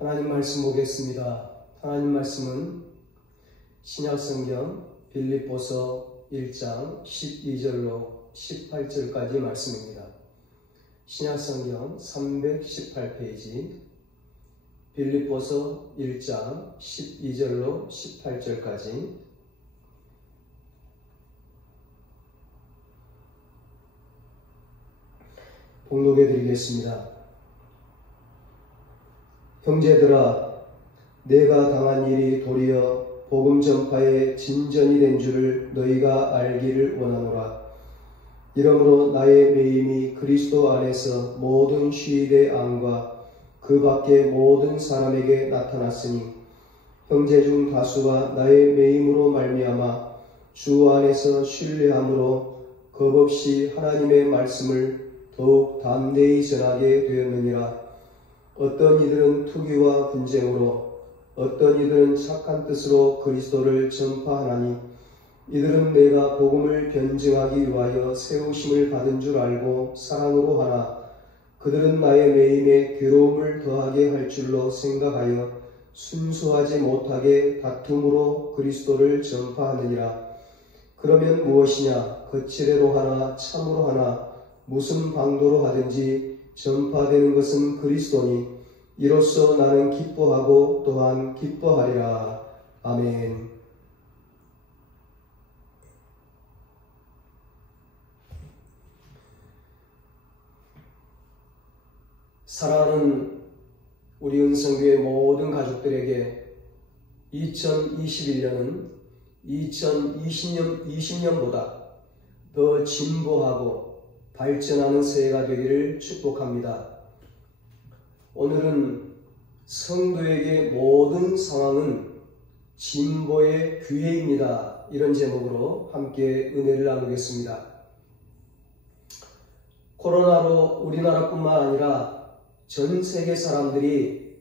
하나님 말씀 보겠습니다. 하나님 말씀은 신약성경 빌립보서 1장 12절로 18절까지 말씀입니다. 신약성경 318페이지 빌립보서 1장 12절로 18절까지 봉독해 드리겠습니다. 형제들아, 내가 당한 일이 도리어 복음 전파의 진전이 된 줄을 너희가 알기를 원하노라. 이러므로 나의 매임이 그리스도 안에서 모든 시대 안과 그 밖의 모든 사람에게 나타났으니 형제 중 다수가 나의 매임으로 말미암아 주 안에서 신뢰함으로 겁없이 하나님의 말씀을 더욱 담대히 전하게 되었느니라. 어떤 이들은 투기와 분쟁으로, 어떤 이들은 착한 뜻으로 그리스도를 전파하나니 이들은 내가 복음을 변증하기 위하여 세우심을 받은 줄 알고 사랑으로 하나 그들은 나의 매임에 괴로움을 더하게 할 줄로 생각하여 순수하지 못하게 다툼으로 그리스도를 전파하느니라. 그러면 무엇이냐? 거칠애로 하나 참으로 하나 무슨 방도로 하든지 전파되는 것은 그리스도니 이로써 나는 기뻐하고 또한 기뻐하리라. 아멘. 사랑하는 우리 은성교회 모든 가족들에게 2021년은 2020년보다 더 진보하고 발전하는 새해가 되기를 축복합니다. 오늘은 성도에게 모든 상황은 진보의 기회입니다. 이런 제목으로 함께 은혜를 나누겠습니다. 코로나로 우리나라뿐만 아니라 전 세계 사람들이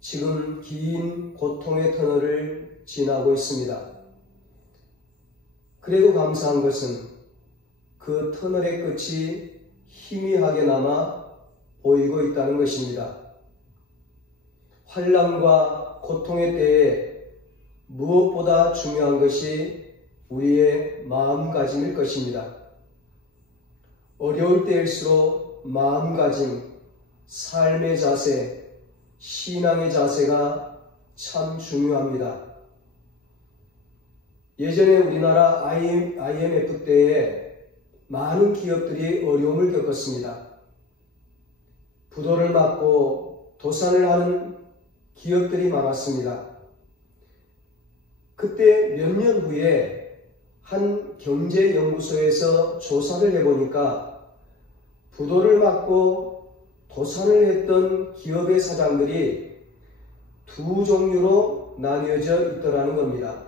지금 긴 고통의 터널을 지나고 있습니다. 그래도 감사한 것은 그 터널의 끝이 희미하게나마 보이고 있다는 것입니다. 환난과 고통의 때에 무엇보다 중요한 것이 우리의 마음가짐일 것입니다. 어려울 때일수록 마음가짐, 삶의 자세, 신앙의 자세가 참 중요합니다. 예전에 우리나라 IMF 때에 많은 기업들이 어려움을 겪었습니다. 부도를 맞고 도산을 하는 기업들이 많았습니다. 그때 몇 년 후에 한 경제연구소에서 조사를 해보니까 부도를 맞고 도산을 했던 기업의 사장들이 두 종류로 나뉘어져 있더라는 겁니다.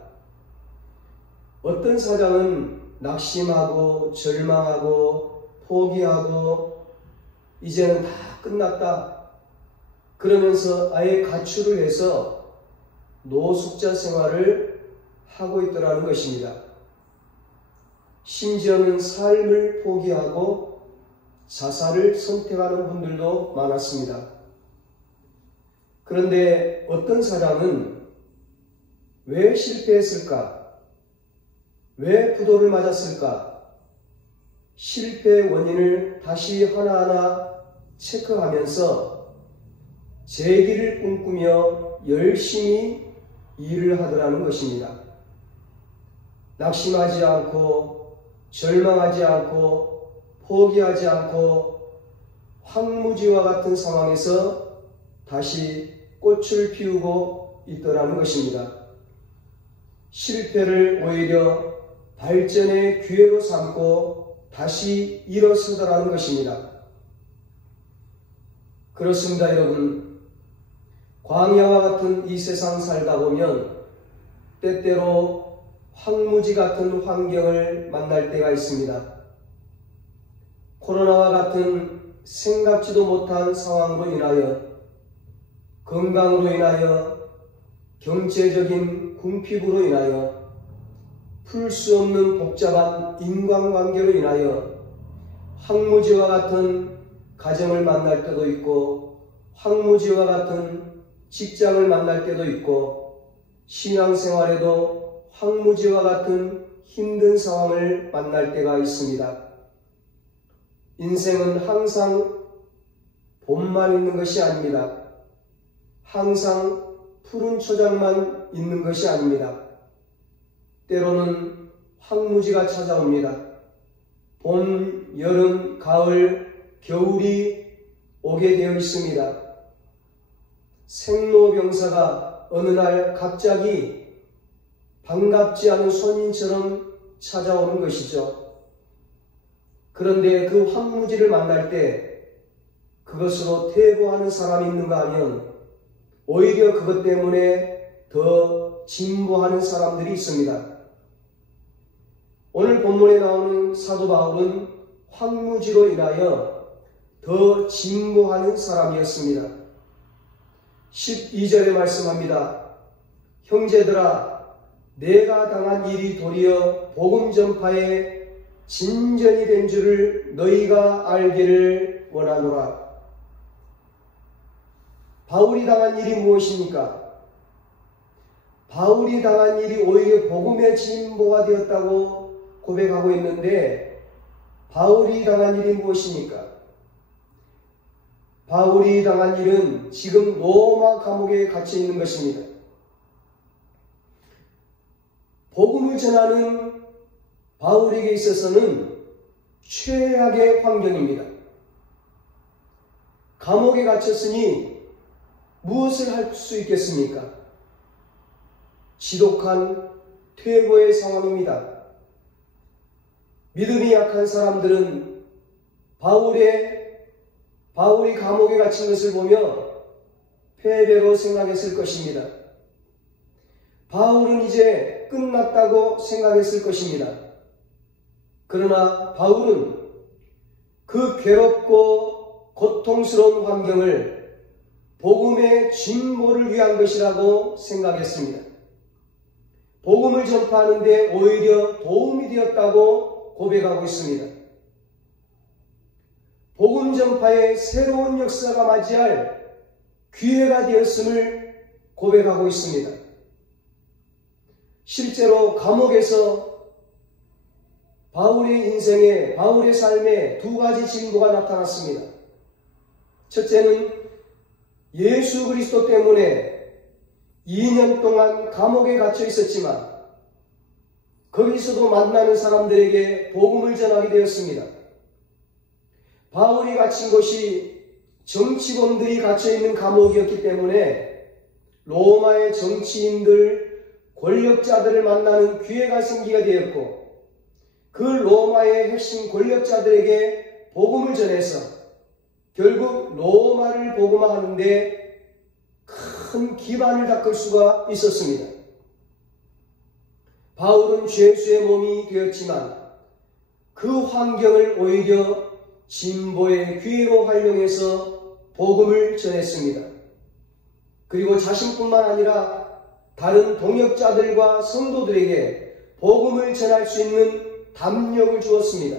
어떤 사장은 낙심하고 절망하고 포기하고 이제는 다 끝났다 그러면서 아예 가출을 해서 노숙자 생활을 하고 있더라는 것입니다. 심지어는 삶을 포기하고 자살을 선택하는 분들도 많았습니다. 그런데 어떤 사람은 왜 실패했을까? 왜 부도를 맞았을까? 실패의 원인을 다시 하나하나 체크하면서 재기를 꿈꾸며 열심히 일을 하더라는 것입니다. 낙심하지 않고 절망하지 않고 포기하지 않고 황무지와 같은 상황에서 다시 꽃을 피우고 있더라는 것입니다. 실패를 오히려 발전의 기회로 삼고 다시 일어서더라는 것입니다. 그렇습니다, 여러분. 광야와 같은 이 세상 살다 보면 때때로 황무지 같은 환경을 만날 때가 있습니다. 코로나와 같은 생각지도 못한 상황으로 인하여 건강으로 인하여 경제적인 궁핍으로 인하여 풀 수 없는 복잡한 인간관계로 인하여 황무지와 같은 가정을 만날 때도 있고 황무지와 같은 직장을 만날 때도 있고 신앙생활에도 황무지와 같은 힘든 상황을 만날 때가 있습니다. 인생은 항상 봄만 있는 것이 아닙니다. 항상 푸른 초장만 있는 것이 아닙니다. 때로는 황무지가 찾아옵니다. 봄, 여름, 가을, 겨울이 오게 되어 있습니다. 생로병사가 어느 날 갑자기 반갑지 않은 손님처럼 찾아오는 것이죠. 그런데 그 황무지를 만날 때 그것으로 퇴보하는 사람이 있는가 하면 오히려 그것 때문에 더 진보하는 사람들이 있습니다. 오늘 본문에 나오는 사도 바울은 황무지로 인하여 더 진보하는 사람이었습니다. 12절에 말씀합니다. 형제들아, 내가 당한 일이 도리어 복음 전파에 진전이 된 줄을 너희가 알기를 원하노라. 바울이 당한 일이 무엇입니까? 바울이 당한 일이 오히려 복음의 진보가 되었다고 고백하고 있는데 바울이 당한 일이 무엇입니까? 바울이 당한 일은 지금 로마 감옥에 갇혀 있는 것입니다. 복음을 전하는 바울에게 있어서는 최악의 환경입니다. 감옥에 갇혔으니 무엇을 할 수 있겠습니까? 지독한 퇴보의 상황입니다. 믿음이 약한 사람들은 바울이 감옥에 갇힌 것을 보며 패배로 생각했을 것입니다. 바울은 이제 끝났다고 생각했을 것입니다. 그러나 바울은 그 괴롭고 고통스러운 환경을 복음의 진보를 위한 것이라고 생각했습니다. 복음을 전파하는 데 오히려 도움이 되었다고 고백하고 있습니다. 복음 전파의 새로운 역사가 맞이할 기회가 되었음을 고백하고 있습니다. 실제로 감옥에서 바울의 인생에, 바울의 삶에 두 가지 진보가 나타났습니다. 첫째는 예수 그리스도 때문에 2년 동안 감옥에 갇혀 있었지만 거기서도 만나는 사람들에게 복음을 전하게 되었습니다. 바울이 갇힌 곳이 정치범들이 갇혀있는 감옥이었기 때문에 로마의 정치인들, 권력자들을 만나는 기회가 생기게 되었고 그 로마의 핵심 권력자들에게 복음을 전해서 결국 로마를 복음화하는데 큰 기반을 닦을 수가 있었습니다. 바울은 죄수의 몸이 되었지만 그 환경을 오히려 진보의 기회로 활용해서 복음을 전했습니다. 그리고 자신뿐만 아니라 다른 동역자들과 성도들에게 복음을 전할 수 있는 담력을 주었습니다.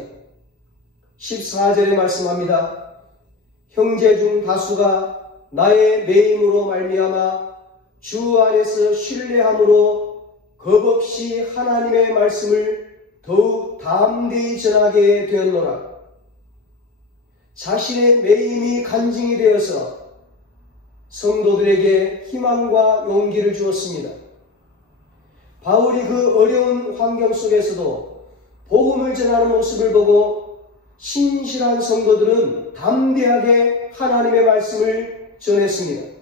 14절에 말씀합니다. 형제 중 다수가 나의 매임으로 말미암아 주 안에서 신뢰함으로 겁없이 하나님의 말씀을 더욱 담대히 전하게 되었노라. 자신의 매임이 간증이 되어서 성도들에게 희망과 용기를 주었습니다. 바울이 그 어려운 환경 속에서도 복음을 전하는 모습을 보고 신실한 성도들은 담대하게 하나님의 말씀을 전했습니다.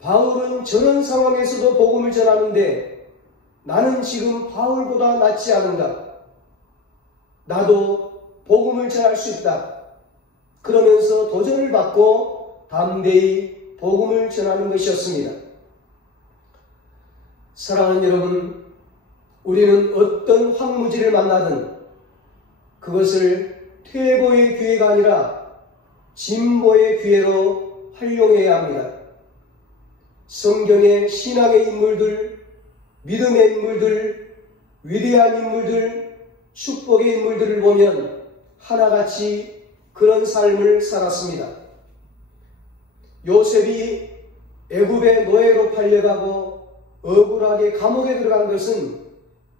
바울은 저런 상황에서도 복음을 전하는데 나는 지금 바울보다 낫지 않은가? 나도 복음을 전할 수 있다. 그러면서 도전을 받고 담대히 복음을 전하는 것이었습니다. 사랑하는 여러분, 우리는 어떤 황무지를 만나든 그것을 퇴보의 기회가 아니라 진보의 기회로 활용해야 합니다. 성경의 신앙의 인물들, 믿음의 인물들, 위대한 인물들, 축복의 인물들을 보면 하나같이 그런 삶을 살았습니다. 요셉이 애굽의 노예로 팔려가고 억울하게 감옥에 들어간 것은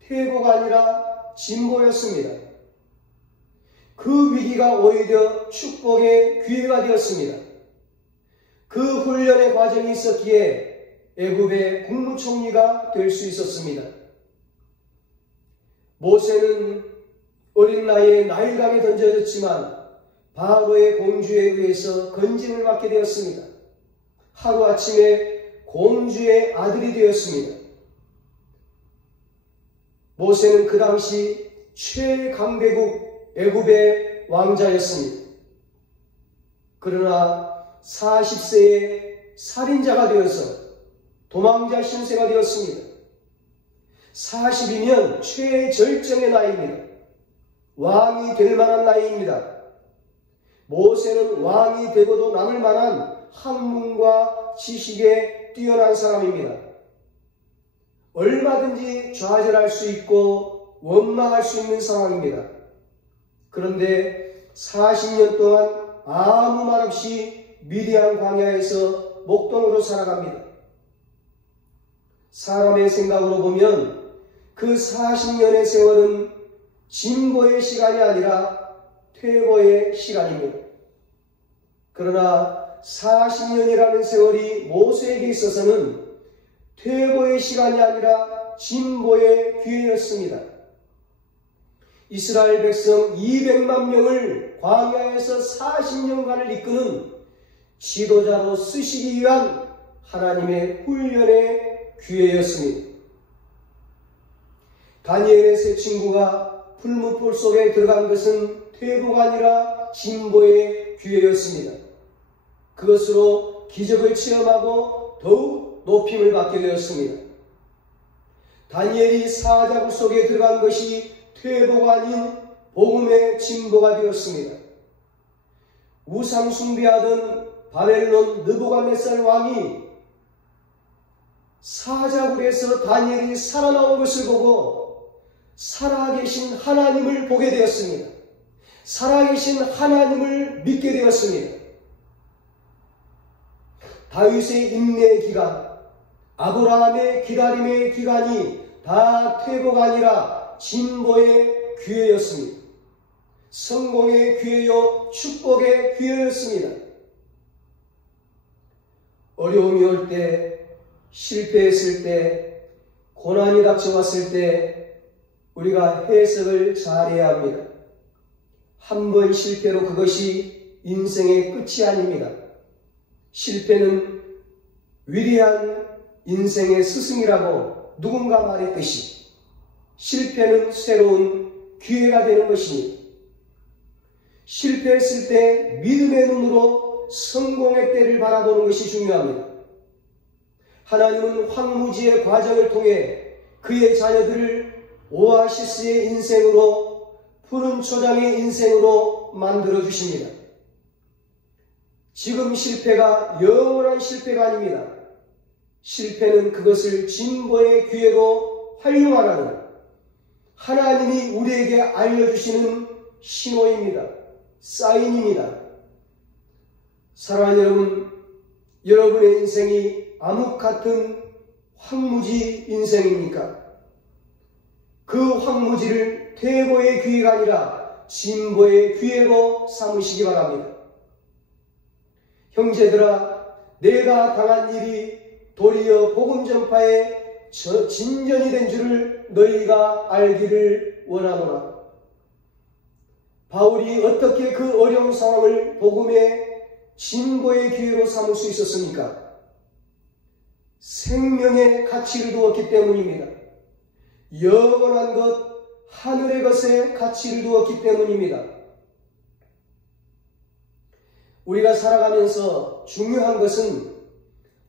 퇴보가 아니라 진보였습니다. 그 위기가 오히려 축복의 기회가 되었습니다. 그 훈련의 과정이 있었기에 애굽의 국무총리가 될 수 있었습니다. 모세는 어린 나이에 나일강에 던져졌지만 바로의 공주에 의해서 건짐을 받게 되었습니다. 하루아침에 공주의 아들이 되었습니다. 모세는 그 당시 최강대국 애굽의 왕자였습니다. 그러나 40세에 살인자가 되어서 도망자 신세가 되었습니다. 40이면 최절정의 나이입니다. 왕이 될 만한 나이입니다. 모세는 왕이 되고도 남을 만한 학문과 지식에 뛰어난 사람입니다. 얼마든지 좌절할 수 있고 원망할 수 있는 상황입니다. 그런데 40년 동안 아무 말 없이 미디안 광야에서 목동으로 살아갑니다. 사람의 생각으로 보면 그 40년의 세월은 진보의 시간이 아니라 퇴보의 시간입니다. 그러나 40년이라는 세월이 모세에게 있어서는 퇴보의 시간이 아니라 진보의 기회였습니다. 이스라엘 백성 200만 명을 광야에서 40년간을 이끄는 지도자로 쓰시기 위한 하나님의 훈련의 기회였습니다. 다니엘의 세 친구가 풀무불 속에 들어간 것은 퇴보가 아니라 진보의 기회였습니다. 그것으로 기적을 체험하고 더욱 높임을 받게 되었습니다. 다니엘이 사자굴 속에 들어간 것이 퇴보가 아닌 복음의 진보가 되었습니다. 우상 숭배하던 바벨론 느부갓네살 왕이 사자굴에서 다니엘이 살아나온 것을 보고 살아계신 하나님을 보게 되었습니다. 살아계신 하나님을 믿게 되었습니다. 다윗의 인내의 기간, 아브라함의 기다림의 기간이 다 퇴보가 아니라 진보의 기회였습니다. 성공의 기회요, 축복의 기회였습니다. 어려움이 올 때, 실패했을 때, 고난이 닥쳐왔을 때 우리가 해석을 잘해야 합니다. 한 번 실패로 그것이 인생의 끝이 아닙니다. 실패는 위대한 인생의 스승이라고 누군가 말했듯이 실패는 새로운 기회가 되는 것입니다. 실패했을 때 믿음의 눈으로 성공의 때를 바라보는 것이 중요합니다. 하나님은 황무지의 과정을 통해 그의 자녀들을 오아시스의 인생으로, 푸른 초장의 인생으로 만들어 주십니다. 지금 실패가 영원한 실패가 아닙니다. 실패는 그것을 진보의 기회로 활용하라는 하나님이 우리에게 알려주시는 신호입니다. 사인입니다. 사랑하는 여러분, 여러분의 인생이 암흑 같은 황무지 인생입니까? 그 황무지를 퇴보의 기회가 아니라 진보의 기회로 삼으시기 바랍니다. 형제들아, 내가 당한 일이 도리어 복음 전파의 진전이 된 줄을 너희가 알기를 원하노라. 바울이 어떻게 그 어려운 상황을 복음의 진보의 기회로 삼을 수 있었습니까? 생명의 가치를 두었기 때문입니다. 영원한 것, 하늘의 것에 가치를 두었기 때문입니다. 우리가 살아가면서 중요한 것은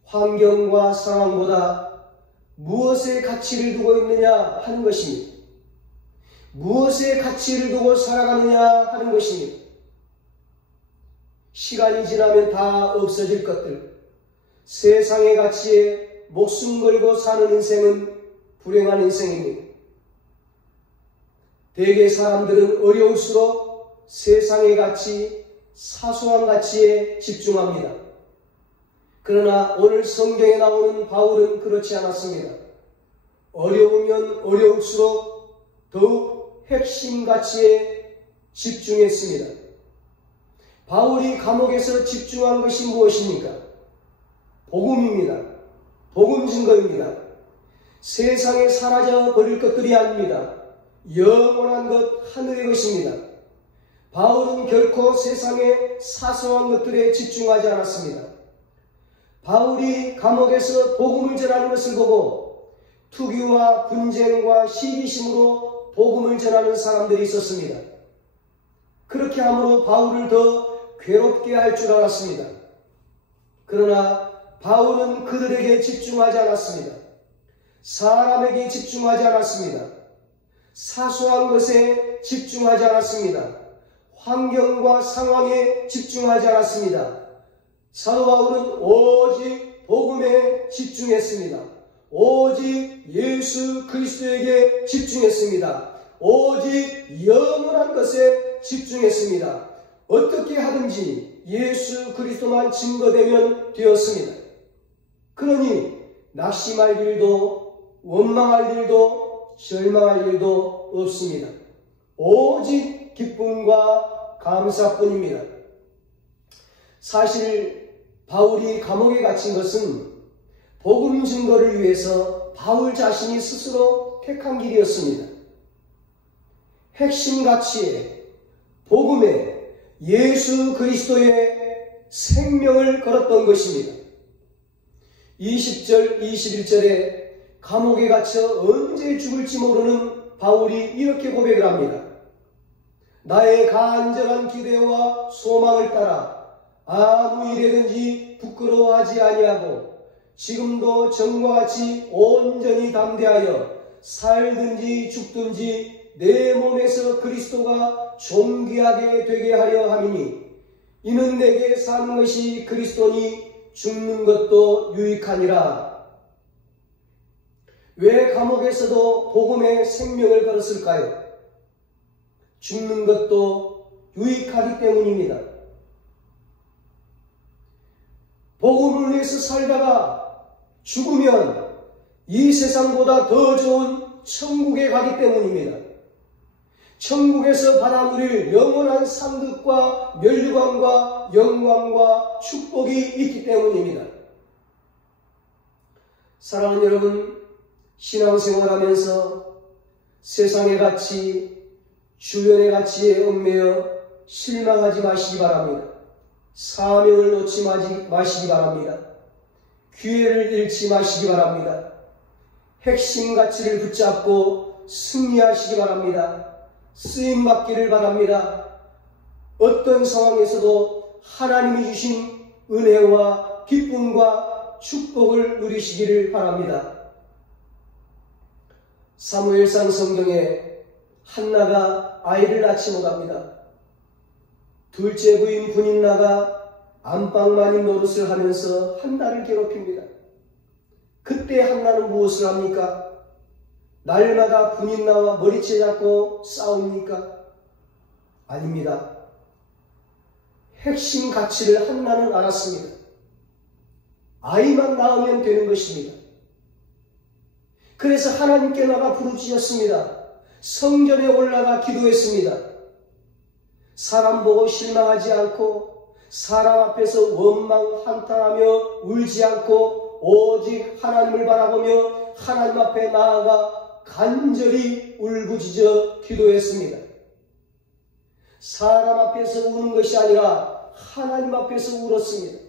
환경과 상황보다 무엇에 가치를 두고 있느냐 하는 것입니다. 무엇에 가치를 두고 살아가느냐 하는 것입니다. 시간이 지나면 다 없어질 것들, 세상의 가치에 목숨 걸고 사는 인생은 불행한 인생입니다. 대개 사람들은 어려울수록 세상의 가치, 사소한 가치에 집중합니다. 그러나 오늘 성경에 나오는 바울은 그렇지 않았습니다. 어려우면 어려울수록 더욱 핵심 가치에 집중했습니다. 바울이 감옥에서 집중한 것이 무엇입니까? 복음입니다. 복음 증거입니다. 세상에 사라져 버릴 것들이 아닙니다. 영원한 것, 하늘의 것입니다. 바울은 결코 세상의 사소한 것들에 집중하지 않았습니다. 바울이 감옥에서 복음을 전하는 것을 보고 투기와 분쟁과 시기심으로 복음을 전하는 사람들이 있었습니다. 그렇게 함으로 바울을 더 괴롭게 할 줄 알았습니다. 그러나 바울은 그들에게 집중하지 않았습니다. 사람에게 집중하지 않았습니다. 사소한 것에 집중하지 않았습니다. 환경과 상황에 집중하지 않았습니다. 사도 바울은 오직 복음에 집중했습니다. 오직 예수 그리스도에게 집중했습니다. 오직 영원한 것에 집중했습니다. 어떻게 하든지 예수 그리스도만 증거되면 되었습니다. 그러니 낙심할 일도 원망할 일도 절망할 일도 없습니다. 오직 기쁨과 감사뿐입니다. 사실 바울이 감옥에 갇힌 것은 복음 증거를 위해서 바울 자신이 스스로 택한 길이었습니다. 핵심 가치에 복음에 예수 그리스도의 생명을 걸었던 것입니다. 20절, 21절에 감옥에 갇혀 언제 죽을지 모르는 바울이 이렇게 고백을 합니다. 나의 간절한 기대와 소망을 따라 아무 일에든지 부끄러워하지 아니하고 지금도 전과 같이 온전히 담대하여 살든지 죽든지 내 몸에서 그리스도가 존귀하게 되게 하려 함이니 이는 내게 사는 것이 그리스도니 죽는 것도 유익하니라. 왜 감옥에서도 복음의 생명을 걸었을까요? 죽는 것도 유익하기 때문입니다. 복음을 위해서 살다가 죽으면 이 세상보다 더 좋은 천국에 가기 때문입니다. 천국에서 받아 누릴 영원한 상급과 면류관과 영광과 축복이 있기 때문입니다. 사랑하는 여러분, 신앙생활하면서 세상의 가치, 주변의 가치에 얽매여 실망하지 마시기 바랍니다. 사명을 놓지 마시기 바랍니다. 기회를 잃지 마시기 바랍니다. 핵심 가치를 붙잡고 승리하시기 바랍니다. 쓰임받기를 바랍니다. 어떤 상황에서도 하나님이 주신 은혜와 기쁨과 축복을 누리시기를 바랍니다. 사무엘상 성경에 한나가 아이를 낳지 못합니다. 둘째 부인 분인나가 안방마님 노릇을 하면서 한나를 괴롭힙니다. 그때 한나는 무엇을 합니까? 날마다 분인나와 머리채 잡고 싸웁니까? 아닙니다. 핵심 가치를 한나는 알았습니다. 아이만 낳으면 되는 것입니다. 그래서 하나님께 나가 부르짖었습니다. 성전에 올라가 기도했습니다. 사람 보고 실망하지 않고 사람 앞에서 원망 한탄하며 울지 않고 오직 하나님을 바라보며 하나님 앞에 나아가 간절히 울부짖어 기도했습니다. 사람 앞에서 우는 것이 아니라 하나님 앞에서 울었습니다.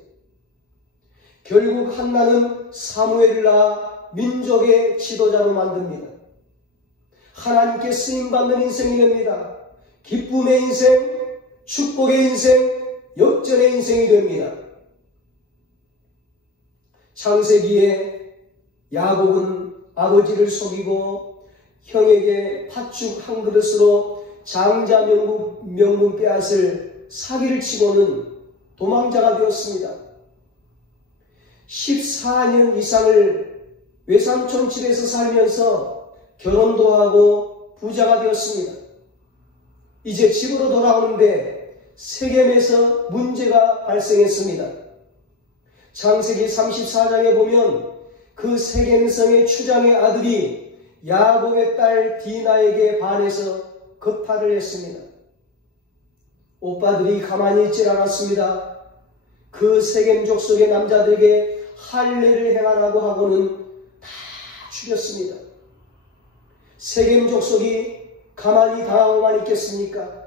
결국 한나는 사무엘을 낳아 민족의 지도자로 만듭니다. 하나님께 쓰임받는 인생이 됩니다. 기쁨의 인생, 축복의 인생, 역전의 인생이 됩니다. 창세기에 야곱은 아버지를 속이고 형에게 팥죽 한 그릇으로 장자 명분 빼앗을 사기를 치고는 도망자가 되었습니다. 14년 이상을 외삼촌 집에서 살면서 결혼도 하고 부자가 되었습니다. 이제 집으로 돌아오는데 세겜에서 문제가 발생했습니다. 창세기 34장에 보면 그 세겜성의 추장의 아들이 야곱의 딸 디나에게 반해서 거탈을 했습니다. 오빠들이 가만히 있질 않았습니다. 그 세겜 족속의 남자들에게 할례를 행하라고 하고는 다 죽였습니다. 세겜 족속이 가만히 당하고만 있겠습니까?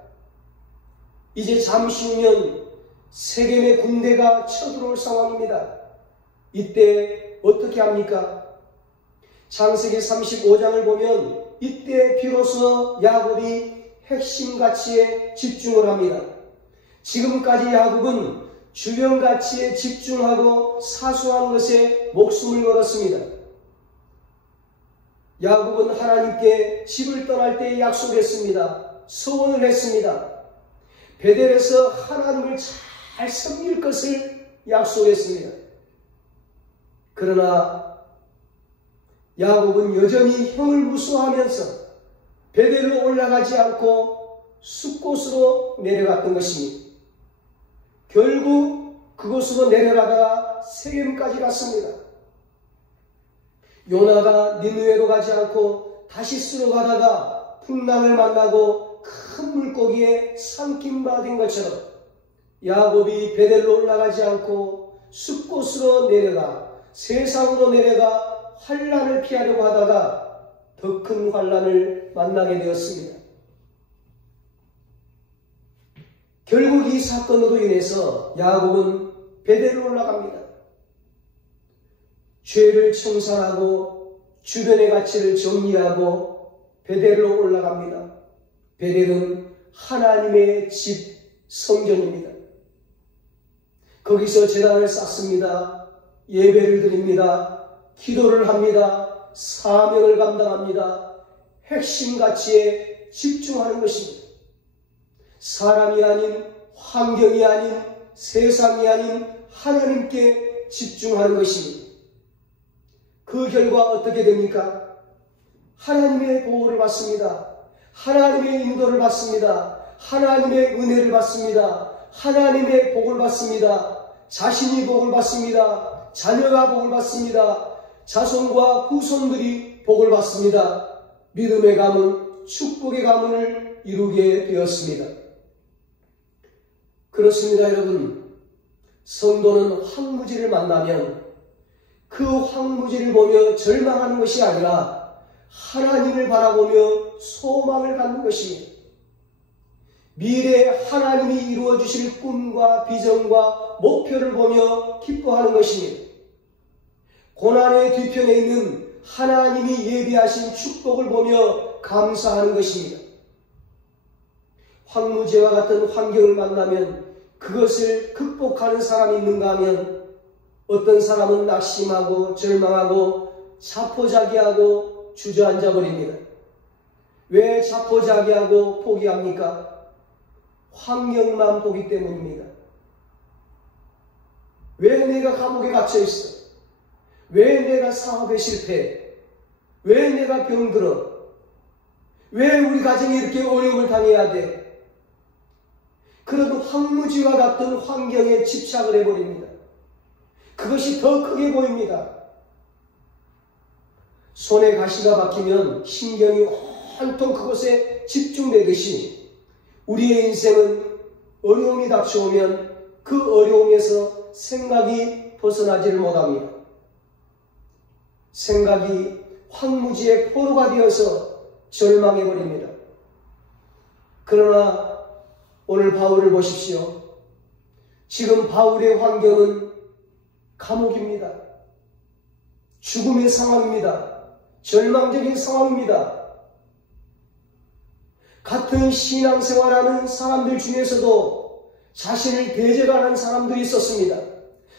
이제 잠시 후면 세겜의 군대가 쳐들어올 상황입니다. 이때 어떻게 합니까? 창세기 35장을 보면 이때 비로소 야곱이 핵심 가치에 집중을 합니다. 지금까지 야곱은 주변 가치에 집중하고 사소한 것에 목숨을 걸었습니다. 야곱은 하나님께 집을 떠날 때 약속했습니다. 소원을 했습니다. 베델에서 하나님을 잘 섬길 것을 약속했습니다. 그러나 야곱은 여전히 형을 무수하면서 베델로 올라가지 않고 숫곳으로 내려갔던 것입니다. 결국 그곳으로 내려가다가 세겜까지 갔습니다. 요나가 니느웨로 가지 않고 다시스로 가다가 풍랑을 만나고 큰 물고기에 삼킴바 된 것처럼 야곱이 베델로 올라가지 않고 숫곳으로 내려가 세상으로 내려가 환난을 피하려고 하다가 더 큰 환난을 만나게 되었습니다. 결국 이 사건으로 인해서 야곱은 베델로 올라갑니다. 죄를 청산하고 주변의 가치를 정리하고 베델로 올라갑니다. 베델은 하나님의 집 성전입니다. 거기서 제단을 쌓습니다. 예배를 드립니다. 기도를 합니다. 사명을 감당합니다. 핵심 가치에 집중하는 것입니다. 사람이 아닌, 환경이 아닌, 세상이 아닌 하나님께 집중하는 것입니다. 그 결과 어떻게 됩니까? 하나님의 보호를 받습니다. 하나님의 인도를 받습니다. 하나님의 은혜를 받습니다. 하나님의 복을 받습니다. 자신이 복을 받습니다. 자녀가 복을 받습니다. 자손과 후손들이 복을 받습니다. 믿음의 가문, 축복의 가문을 이루게 되었습니다. 그렇습니다, 여러분. 성도는 황무지를 만나면 그 황무지를 보며 절망하는 것이 아니라 하나님을 바라보며 소망을 갖는 것입니다. 미래에 하나님이 이루어 주실 꿈과 비전과 목표를 보며 기뻐하는 것입니다. 고난의 뒤편에 있는 하나님이 예비하신 축복을 보며 감사하는 것입니다. 황무지와 같은 환경을 만나면 그것을 극복하는 사람이 있는가 하면 어떤 사람은 낙심하고 절망하고 자포자기하고 주저앉아 버립니다. 왜 자포자기하고 포기합니까? 환경만 보기 때문입니다. 왜 내가 감옥에 갇혀 있어? 왜 내가 사업에 실패해? 왜 내가 병들어? 왜 우리 가정이 이렇게 어려움을 당해야 돼? 그런 황무지와 같은 환경에 집착을 해버립니다. 그것이 더 크게 보입니다. 손에 가시가 박히면 신경이 온통 그곳에 집중되듯이 우리의 인생은 어려움이 닥쳐오면 그 어려움에서 생각이 벗어나지를 못합니다. 생각이 황무지의 포로가 되어서 절망해버립니다. 그러나 오늘 바울을 보십시오. 지금 바울의 환경은 감옥입니다. 죽음의 상황입니다. 절망적인 상황입니다. 같은 신앙생활하는 사람들 중에서도 자신을 대적하는 사람들이 있었습니다.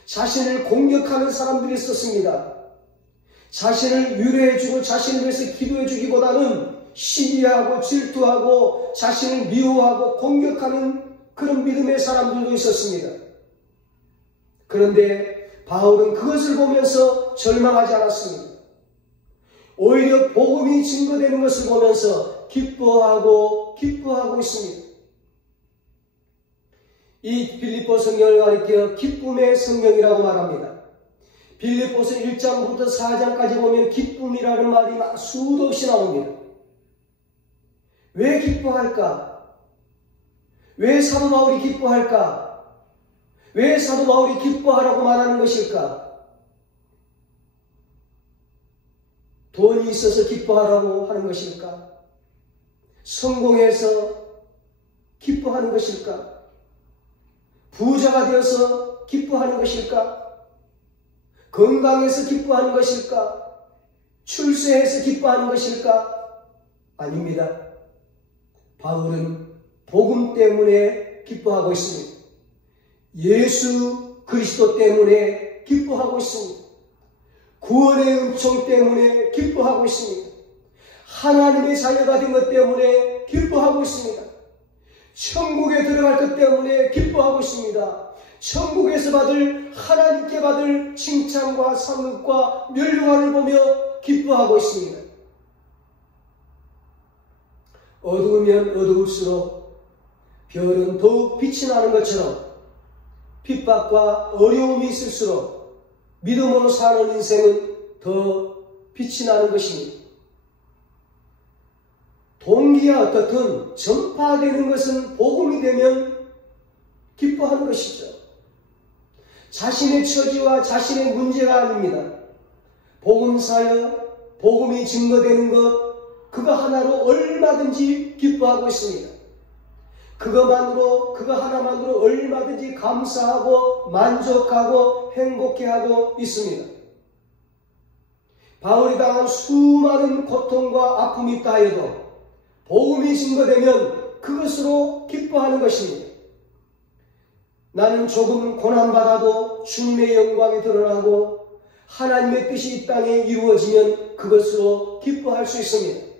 자신을 공격하는 사람들이 있었습니다. 자신을 위로해주고 자신을 위해서 기도해주기보다는 시기하고 질투하고 자신을 미워하고 공격하는 그런 믿음의 사람들도 있었습니다. 그런데 바울은 그것을 보면서 절망하지 않았습니다. 오히려 복음이 증거되는 것을 보면서 기뻐하고 있습니다. 이 빌립보 성경을 가리켜 기쁨의 성경이라고 말합니다. 빌립보서 1장부터 4장까지 보면 기쁨이라는 말이 막 수도 없이 나옵니다. 왜 기뻐할까? 왜 사도 바울이 기뻐할까? 왜 사도 바울이 기뻐하라고 말하는 것일까? 돈이 있어서 기뻐하라고 하는 것일까? 성공해서 기뻐하는 것일까? 부자가 되어서 기뻐하는 것일까? 건강해서 기뻐하는 것일까? 출세해서 기뻐하는 것일까? 아닙니다. 바울은 복음 때문에 기뻐하고 있습니다. 예수 그리스도 때문에 기뻐하고 있습니다. 구원의 은총 때문에 기뻐하고 있습니다. 하나님의 자녀가 된 것 때문에 기뻐하고 있습니다. 천국에 들어갈 것 때문에 기뻐하고 있습니다. 천국에서 하나님께 받을 칭찬과 상급과 멸류관을 보며 기뻐하고 있습니다. 어두우면 어두울수록 별은 더욱 빛이 나는 것처럼 핍박과 어려움이 있을수록 믿음으로 사는 인생은 더 빛이 나는 것입니다. 동기야 어떻든 전파되는 것은 복음이 되면 기뻐하는 것이죠. 자신의 처지와 자신의 문제가 아닙니다. 복음사여 복음이 증거되는 것 그거 하나로 얼마든지 기뻐하고 있습니다. 그거 하나만으로 얼마든지 감사하고 만족하고 행복해하고 있습니다. 바울이 당한 수많은 고통과 아픔이 있다 해도 복음이 증거되면 그것으로 기뻐하는 것입니다. 나는 조금 고난받아도 주님의 영광이 드러나고 하나님의 뜻이 이 땅에 이루어지면 그것으로 기뻐할 수 있습니다.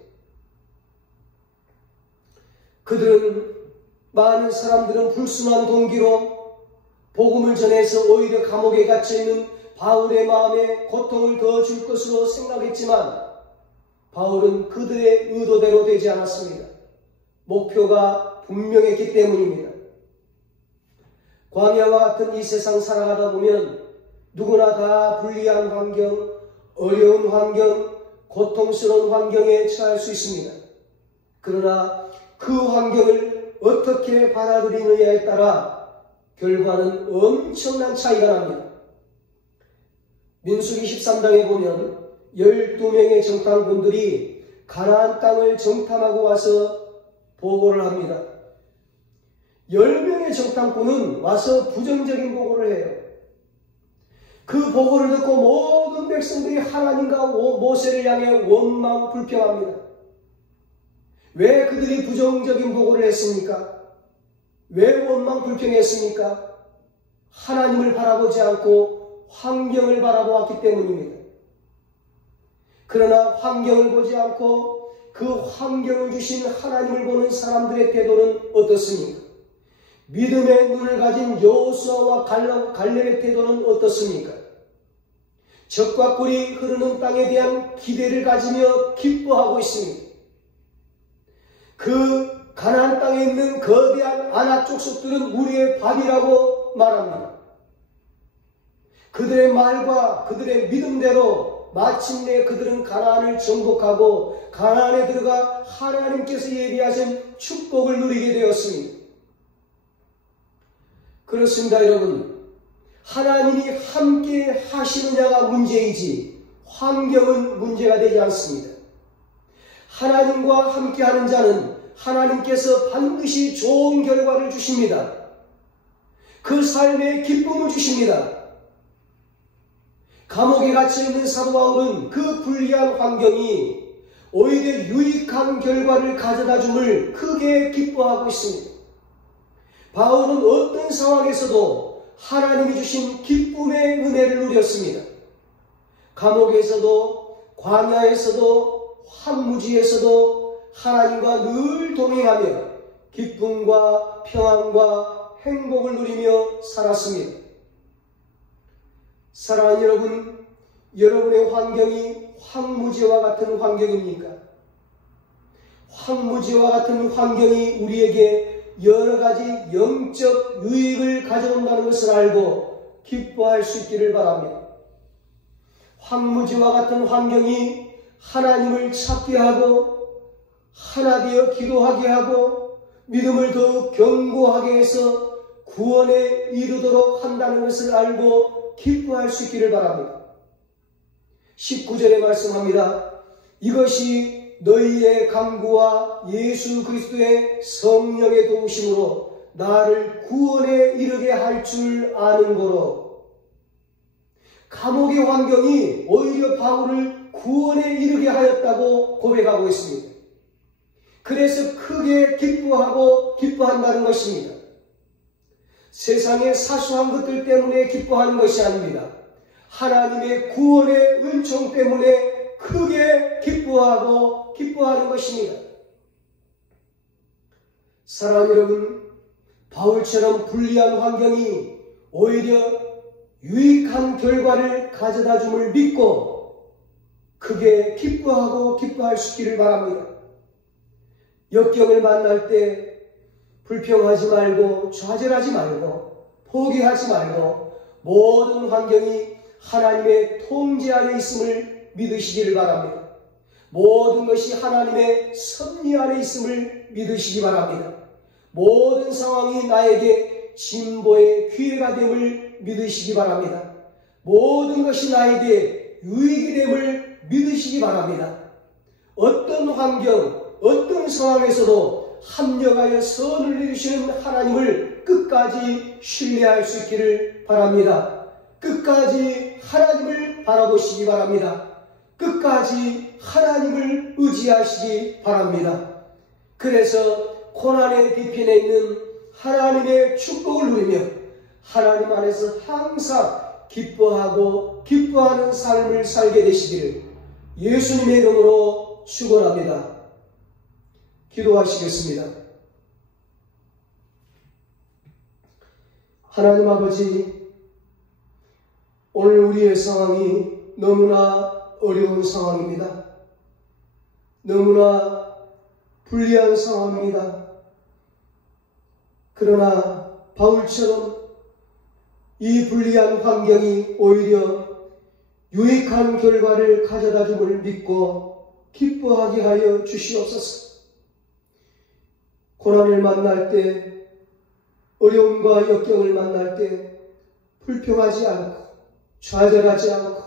많은 사람들은 불순한 동기로 복음을 전해서 오히려 감옥에 갇혀있는 바울의 마음에 고통을 더 줄 것으로 생각했지만 바울은 그들의 의도대로 되지 않았습니다. 목표가 분명했기 때문입니다. 광야와 같은 이 세상 살아가다 보면 누구나 다 불리한 환경, 어려운 환경, 고통스러운 환경에 처할 수 있습니다. 그러나 그 환경을 어떻게 받아들이느냐에 따라 결과는 엄청난 차이가 납니다. 민수기 13장에 보면 12명의 정탐꾼들이 가나안 땅을 정탐하고 와서 보고를 합니다. 10명의 정탐꾼은 와서 부정적인 보고를 해요. 그 보고를 듣고 모든 백성들이 하나님과 모세를 향해 원망 불평합니다. 왜 그들이 부정적인 보고를 했습니까? 왜 원망 불평했습니까? 하나님을 바라보지 않고 환경을 바라보았기 때문입니다. 그러나 환경을 보지 않고 그 환경을 주신 하나님을 보는 사람들의 태도는 어떻습니까? 믿음의 눈을 가진 여호수아와 갈렙의 태도는 어떻습니까? 적과 꿀이 흐르는 땅에 대한 기대를 가지며 기뻐하고 있습니다. 그 가나안 땅에 있는 거대한 아낙 족속들은 우리의 밥이라고 말합니다. 그들의 말과 그들의 믿음대로 마침내 그들은 가나안을 정복하고 가나안에 들어가 하나님께서 예비하신 축복을 누리게 되었습니다. 그렇습니다, 여러분. 하나님이 함께 하시느냐가 문제이지 환경은 문제가 되지 않습니다. 하나님과 함께하는 자는 하나님께서 반드시 좋은 결과를 주십니다. 그 삶에 기쁨을 주십니다. 감옥에 갇혀있는 사도 바울은 그 불리한 환경이 오히려 유익한 결과를 가져다 줌을 크게 기뻐하고 있습니다. 바울은 어떤 상황에서도 하나님이 주신 기쁨의 은혜를 누렸습니다. 감옥에서도 광야에서도 황무지에서도 하나님과 늘 동행하며 기쁨과 평안과 행복을 누리며 살았습니다. 사랑하는 여러분, 여러분의 환경이 황무지와 같은 환경입니까? 황무지와 같은 환경이 우리에게 여러 가지 영적 유익을 가져온다는 것을 알고 기뻐할 수 있기를 바랍니다. 황무지와 같은 환경이 하나님을 찾게 하고 하나 되어 기도하게 하고 믿음을 더욱 견고하게 해서 구원에 이르도록 한다는 것을 알고 기뻐할 수 있기를 바랍니다. 19절에 말씀합니다. 이것이 너희의 간구와 예수 그리스도의 성령의 도우심으로 나를 구원에 이르게 할 줄 아는 거로. 감옥의 환경이 오히려 바울을 구원에 이르게 하였다고 고백하고 있습니다. 그래서 크게 기뻐한다는 것입니다. 세상의 사소한 것들 때문에 기뻐하는 것이 아닙니다. 하나님의 구원의 은총 때문에 크게 기뻐하는 것입니다. 사랑하는 여러분, 바울처럼 불리한 환경이 오히려 유익한 결과를 가져다 줌을 믿고 크게 기뻐할 수 있기를 바랍니다. 역경을 만날 때 불평하지 말고 좌절하지 말고 포기하지 말고 모든 환경이 하나님의 통제 아래 있음을 믿으시기를 바랍니다. 모든 것이 하나님의 섭리 아래 있음을 믿으시기 바랍니다. 모든 상황이 나에게 진보의 기회가 됨을 믿으시기 바랍니다. 모든 것이 나에게 유익이 됨을 믿으시기 바랍니다. 어떤 환경, 어떤 상황에서도 합력하여 선을 이루시는 하나님을 끝까지 신뢰할 수 있기를 바랍니다. 끝까지 하나님을 바라보시기 바랍니다. 끝까지 하나님을 의지하시기 바랍니다. 그래서 고난의 뒤편에 있는 하나님의 축복을 누리며 하나님 안에서 항상 기뻐하는 삶을 살게 되시기를 예수님의 이름으로 축원합니다. 기도하시겠습니다. 하나님 아버지, 오늘 우리의 상황이 너무나 어려운 상황입니다. 너무나 불리한 상황입니다. 그러나 바울처럼 이 불리한 환경이 오히려 유익한 결과를 가져다 줌을 믿고 기뻐하게 하여 주시옵소서. 고난을 만날 때, 어려움과 역경을 만날 때 불평하지 않고 좌절하지 않고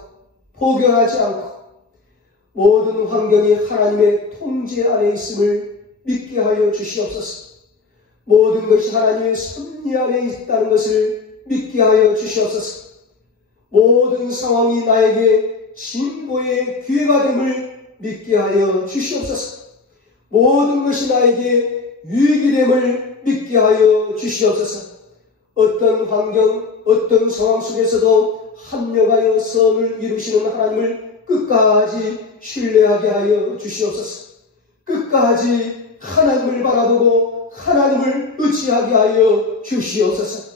포기하지 않고 모든 환경이 하나님의 통제 안에 있음을 믿게 하여 주시옵소서. 모든 것이 하나님의 섭리 안에 있다는 것을 믿게 하여 주시옵소서. 모든 상황이 나에게 진보의 기회가 됨을 믿게 하여 주시옵소서. 모든 것이 나에게 유익이 됨을 믿게 하여 주시옵소서. 어떤 환경, 어떤 상황 속에서도 합력하여 선을 이루시는 하나님을 끝까지 신뢰하게 하여 주시옵소서. 끝까지 하나님을 바라보고 하나님을 의지하게 하여 주시옵소서.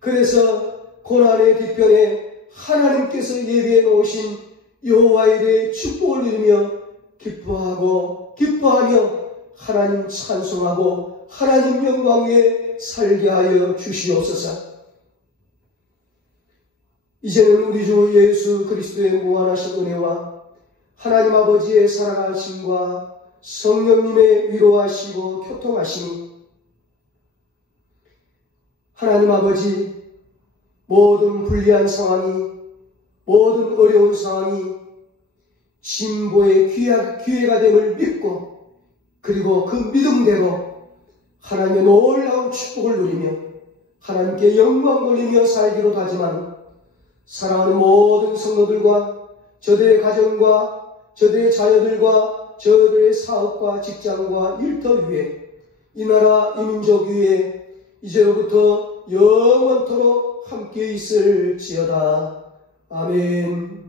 그래서 고난의 뒤편에 하나님께서 예비해 놓으신 여호와에 대해 축복을 누리며 기뻐하며 하나님 찬송하고 하나님 영광 위에 살게 하여 주시옵소서. 이제는 우리 주 예수 그리스도의 무한하신 은혜와 하나님 아버지의 사랑하심과 성령님의 위로하시고 교통하심이 하나님 아버지 모든 불리한 상황이 모든 어려운 상황이 진보의 기회가 됨을 믿고 그리고 그 믿음대로 하나님의 놀라운 축복을 누리며 하나님께 영광 돌리며 살기로 하지만 사랑하는 모든 성도들과 저들의 가정과 저들의 자녀들과 저들의 사업과 직장과 일터 위에 이 나라 이 민족 위에 이제로부터 영원토록 함께 있을지어다. 아멘.